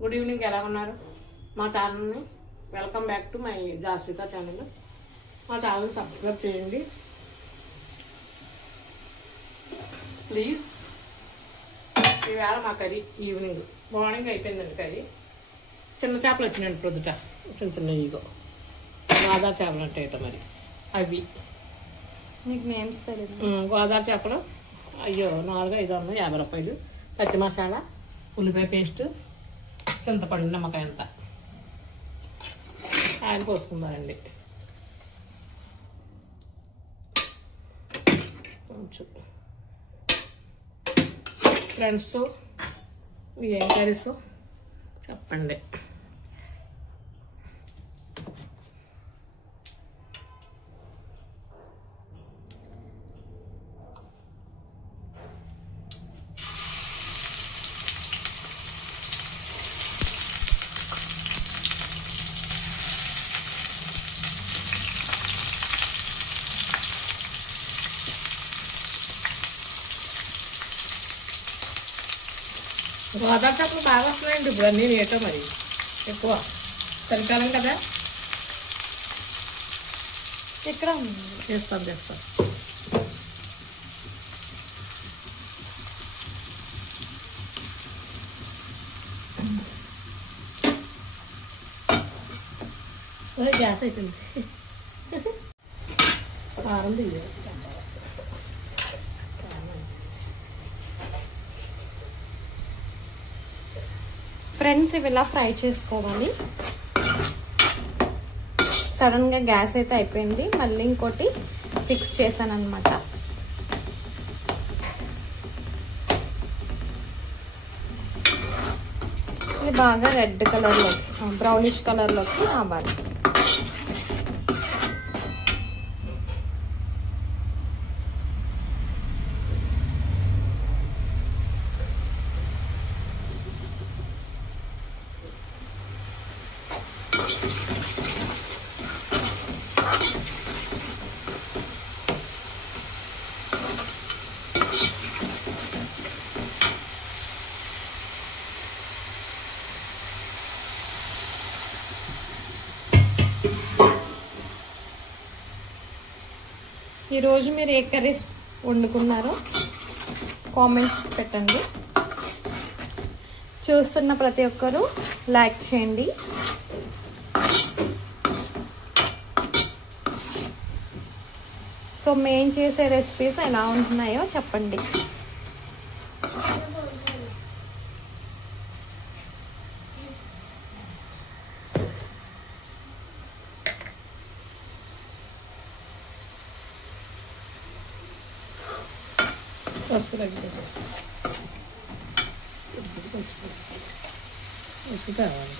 Good evening, ఎలా ఉన్నారు? మా ఛానల్ని welcome back to my Jaswika channel. మా ఛానల్ని సబ్స్క్రైబ్ చేయండి ప్లీజ్. ఈవేళ మా కర్రీ ఈవినింగ్, మార్నింగ్ అయిపోయిందండి కర్రీ. చిన్న చేపలు వచ్చినాయండి ప్రొద్దుట, చిన్న చిన్న ఈగో గోదావరి చేపలు అంటే మరి అవి మీకు నేమ్స్ తెలియదు. గోదావరి చేపలు అయ్యో 400-550 రూపాయలు. పచ్చి మసాలా, ఉల్లిపాయ పేస్ట్, చింతపండు, నిమ్మకాయ అంతా ఆయన పోసుకున్నారండి. కొంచెం ఫ్రెండ్స్ ఏం కర్రీస్ చెప్పండి. గోదావరి చేపలు బాగా వస్తున్నాయండి ఇప్పుడు అన్నీ ఏటో మరి ఎక్కువ చలికాలం కదా. ఇక్కడ చేస్తాం గ్యాస్ అయిపోయింది. కారం తీయాలి. ఫ్రెండ్స్ ఇవి ఇలా ఫ్రై చేసుకోవాలి. సడన్గా గ్యాస్ అయితే అయిపోయింది, మళ్ళీ ఇంకోటి ఫిక్స్ చేశాను అనమాట. ఇది బాగా రెడ్ కలర్లో, బ్రౌనిష్ కలర్లోకి రావాలి. ఈరోజు మీరు ఏ కర్రీస్ వండుకున్నారో కామెంట్ పెట్టండి. చూస్తున్న ప్రతి ఒక్కరూ లైక్ చేయండి. సో మేము చేసే రెసిపీస్ ఎలా ఉంటున్నాయో చెప్పండి. పసుపు తగ్గిపోతుంది, పసుపు తేవాలి.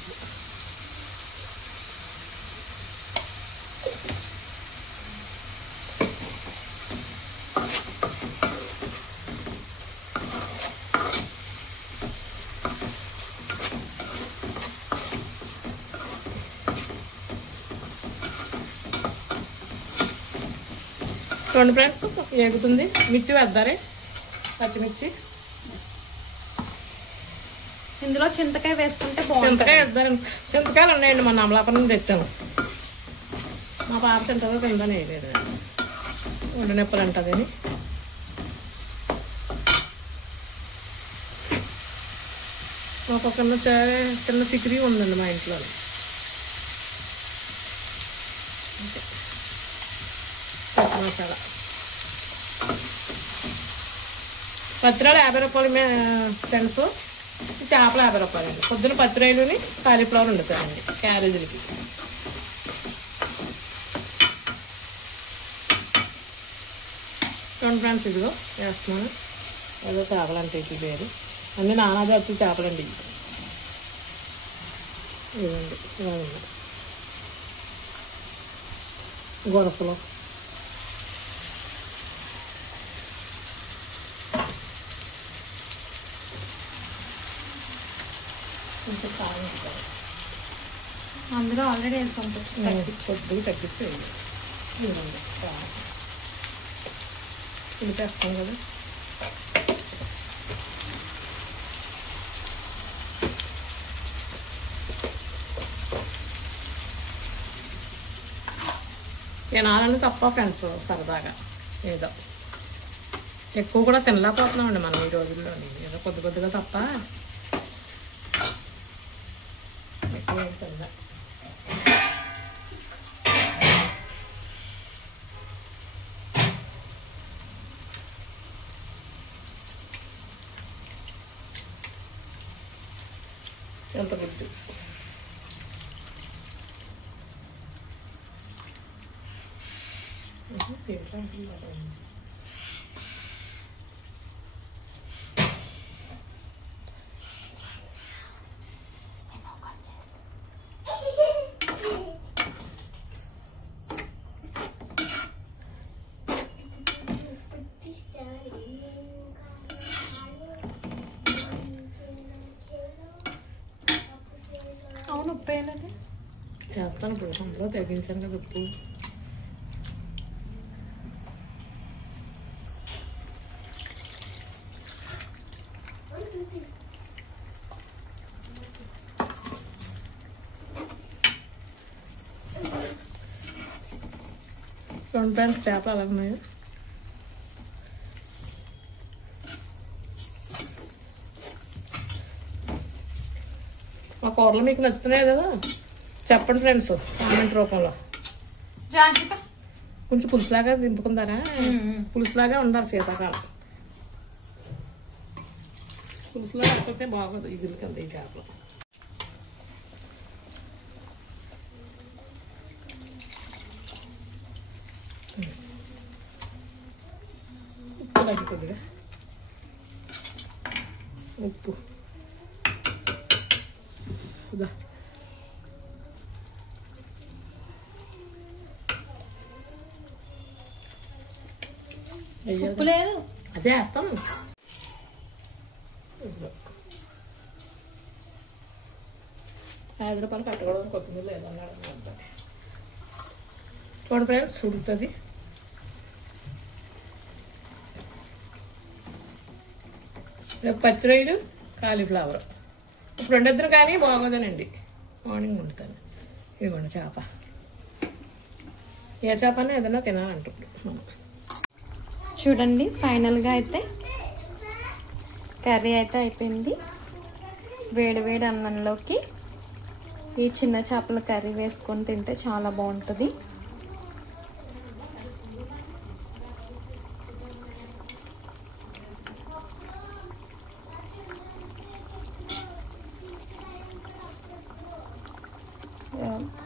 చూడండి ఫ్రెండ్స్, ఏగుతుంది. మిర్చి వేద్దారే, పచ్చిమిర్చి. ఇందులో చింతకాయ వేసుకుంటే చింతకాయ బాగుంటుంది. వేద్దారు. చింతకాయలు ఉన్నాయండి, మన అమలాపురం తెచ్చాను. మా పాప తింటుందో తిందని వేయలేదు, ఒంటి నొప్పులు అంటుంది. ఒక్కొక్క చిన్న చికిరి ఉందండి మా ఇంట్లో. పచ్చి మసాలా, పత్తిరాలు 50 రూపాయలు ఫ్రెండ్స్. చేపలు 50 రూపాయలండి. పొద్దున పత్తిరాయలుని కాలీఫ్లవర్ వండుతారండి క్యారేజీలకి. చూడండి ఫ్రెండ్స్, ఇదిగో వేస్తున్నాను. ఏదో చేపలంటే ఇట్ల పేరు, అన్నీ నానాజాతి చేపలండి. ఇదండి ఇలా ఉన్నాయి గొరసలు. అందులో ఆల్రెడీ వేసాం కొద్దిగా తగ్గిస్తే ఉడిపేస్తాం కదా. తినాలని తప్ప ఫ్రెండ్స్ సరదాగా ఏదో ఎక్కువ కూడా తినలేకపోతున్నామండి మనం ఈ రోజుల్లో. ఏదో కొద్ది కొద్దిగా తప్ప ఎక్కువ తినలే. ఎంత గుడ్డు అవును ఉప్పు వేయలేదు. వేస్తాను ఇప్పుడు అందులో తగ్గించాను కదా ఉప్పు. చూడండి ఫ్రెండ్స్ చేపలు ఎలా ఉన్నాయో. మా కూరలు మీకు నచ్చుతున్నాయి కదా చెప్పండి ఫ్రెండ్స్ కామెంట్ రూపంలో. కొంచెం పులుసులాగా దింపుకుందారా? పులుసులాగా ఉండాలి శీతాకాలం. పులుసులా లేకపోతే బాగోదు ఇగురికి అంత ఈ చేపలు. ఉప్పు తగ్గుతుందిగా. ఉప్పు ఉప్పు లేదు అదే వేస్తాను. 5 రూపాయలు కట్టకూడదు కొత్తిమీర లేదన్నాడు. చూడండి ఫ్రెండ్స్ ఉడుకుతుంది. రేపు పచ్చిరొయ్యలు కాలీఫ్లవర్ ఇప్పుడు వండిద్దరు కానీ బాగోదనండి. మార్నింగ్ వండుతాను. ఇదిగోండి చేప. ఏ చేపని ఏదైనా తినాలంటుంది మనం. చూడండి ఫైనల్గా అయితే కర్రీ అయితే అయిపోయింది. వేడి వేడి అన్నంలోకి ఈ చిన్న చేపల కర్రీ వేసుకొని తింటే చాలా బాగుంటుంది.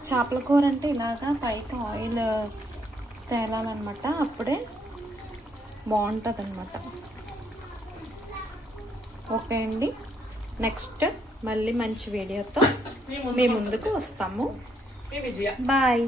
చేపల కూర అంటే ఇలాగా పైకి ఆయిల్ తేలాలన్నమాట, అప్పుడే బాగుంటుంది అన్నమాట. ఓకే అండి, నెక్స్ట్ మళ్ళీ మంచి వీడియోతో మీ ముందుకు వస్తాము. బాయ్.